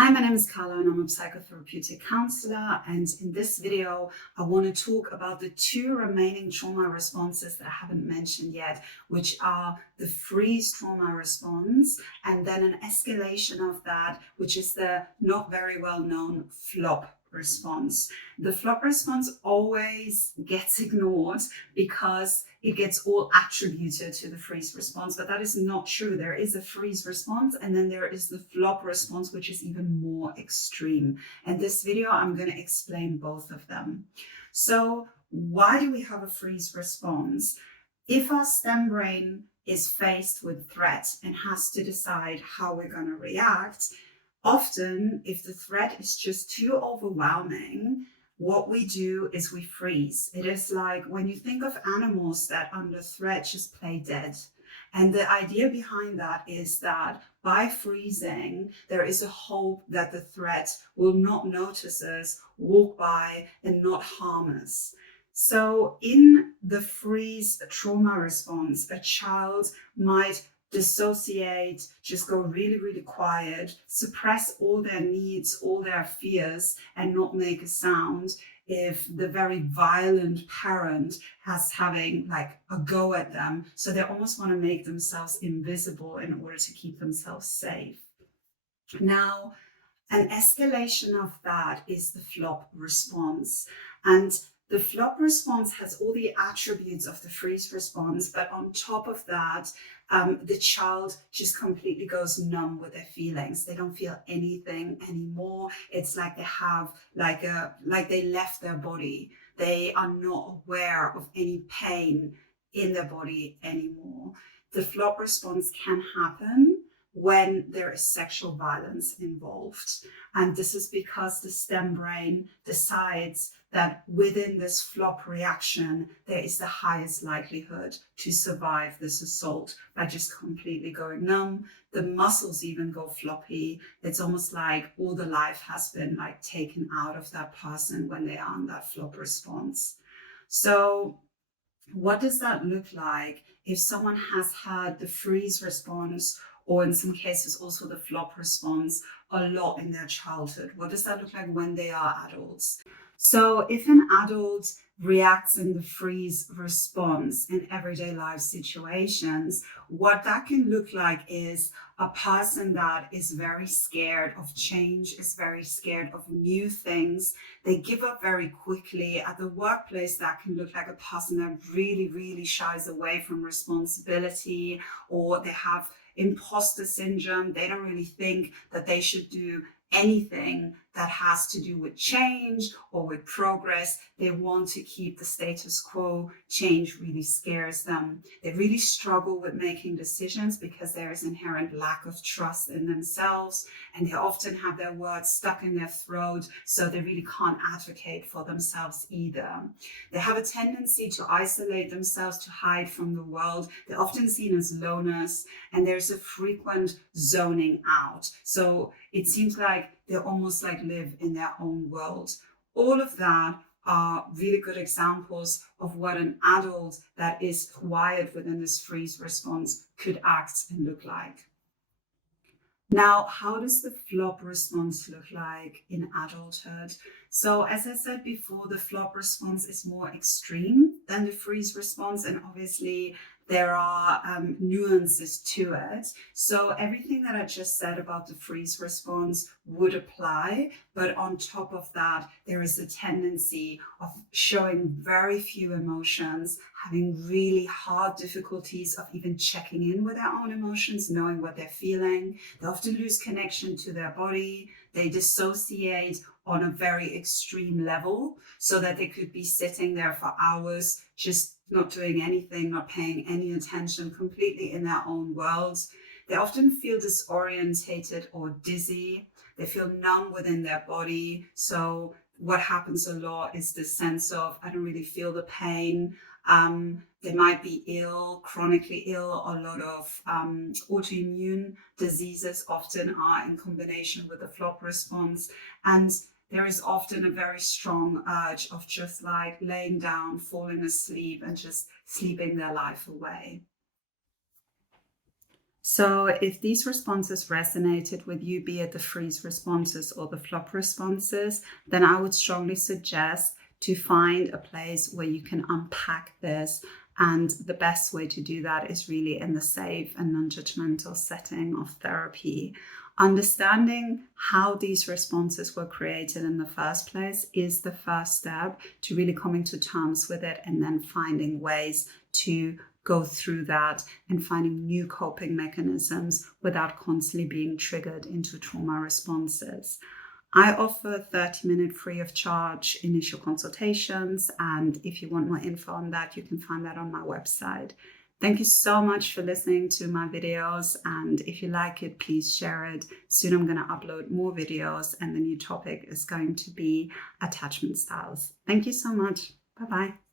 Hi, my name is Carla and I'm a psychotherapeutic counselor. And in this video, I want to talk about the two remaining trauma responses that I haven't mentioned yet, which are the freeze trauma response and then an escalation of that, which is the not very well known flop response. The flop response always gets ignored because it gets all attributed to the freeze response, but that is not true. There is a freeze response and then there is the flop response, which is even more extreme. In this video, I'm going to explain both of them. So why do we have a freeze response? If our stem brain is faced with threat and has to decide how we're going to react, often, if the threat is just too overwhelming, what we do is we freeze. It is like when you think of animals that under threat just play dead. And the idea behind that is that by freezing, there is a hope that the threat will not notice us, walk by, and not harm us. So in the freeze trauma response, a child might dissociate, just go really, really quiet, suppress all their needs, all their fears, and not make a sound if the very violent parent has having like a go at them. So they almost want to make themselves invisible in order to keep themselves safe. Now, an escalation of that is the flop response. And the flop response has all the attributes of the freeze response, but on top of that, the child just completely goes numb with their feelings. They don't feel anything anymore. It's like they have like they left their body. They are not aware of any pain in their body anymore. The flop response can happen when there is sexual violence involved. And this is because the stem brain decides that within this flop reaction, there is the highest likelihood to survive this assault by just completely going numb. The muscles even go floppy. It's almost like all the life has been like taken out of that person when they are in that flop response. So what does that look like if someone has had the freeze response, or in some cases also the flop response, a lot in their childhood? What does that look like when they are adults? So if an adult reacts in the freeze response in everyday life situations, what that can look like is a person that is very scared of change, is very scared of new things. They give up very quickly. At the workplace, that can look like a person that really, really shies away from responsibility, or they have imposter syndrome. They don't really think that they should do anything that has to do with change or with progress. They want to keep the status quo. Change really scares them. They really struggle with making decisions because there is inherent lack of trust in themselves, and they often have their words stuck in their throat, so they really can't advocate for themselves either. They have a tendency to isolate themselves, to hide from the world. They're often seen as loners, and there's a frequent zoning out. So it seems like they almost like live in their own world. All of that are really good examples of what an adult that is wired within this freeze response could act and look like. Now, how does the flop response look like in adulthood? So as I said before, the flop response is more extreme than the freeze response, and obviously there are nuances to it. So everything that I just said about the freeze response would apply, but on top of that, there is a tendency of showing very few emotions, having really hard difficulties of even checking in with their own emotions, knowing what they're feeling. They often lose connection to their body. They dissociate on a very extreme level, so that they could be sitting there for hours, just not doing anything, not paying any attention, completely in their own worlds. They often feel disorientated or dizzy. They feel numb within their body. So what happens a lot is this sense of, I don't really feel the pain. They might be ill, chronically ill. A lot of autoimmune diseases often are in combination with the flop response. And there is often a very strong urge of just like laying down, falling asleep, and just sleeping their life away. So if these responses resonated with you, be it the freeze responses or the flop responses, then I would strongly suggest to find a place where you can unpack this. And the best way to do that is really in the safe and non-judgmental setting of therapy. Understanding how these responses were created in the first place is the first step to really coming to terms with it, and then finding ways to go through that and finding new coping mechanisms without constantly being triggered into trauma responses. I offer 30-minute free of charge initial consultations, and if you want more info on that, you can find that on my website. Thank you so much for listening to my videos, and if you like it, please share it. Soon I'm going to upload more videos, and the new topic is going to be attachment styles. Thank you so much. Bye-bye.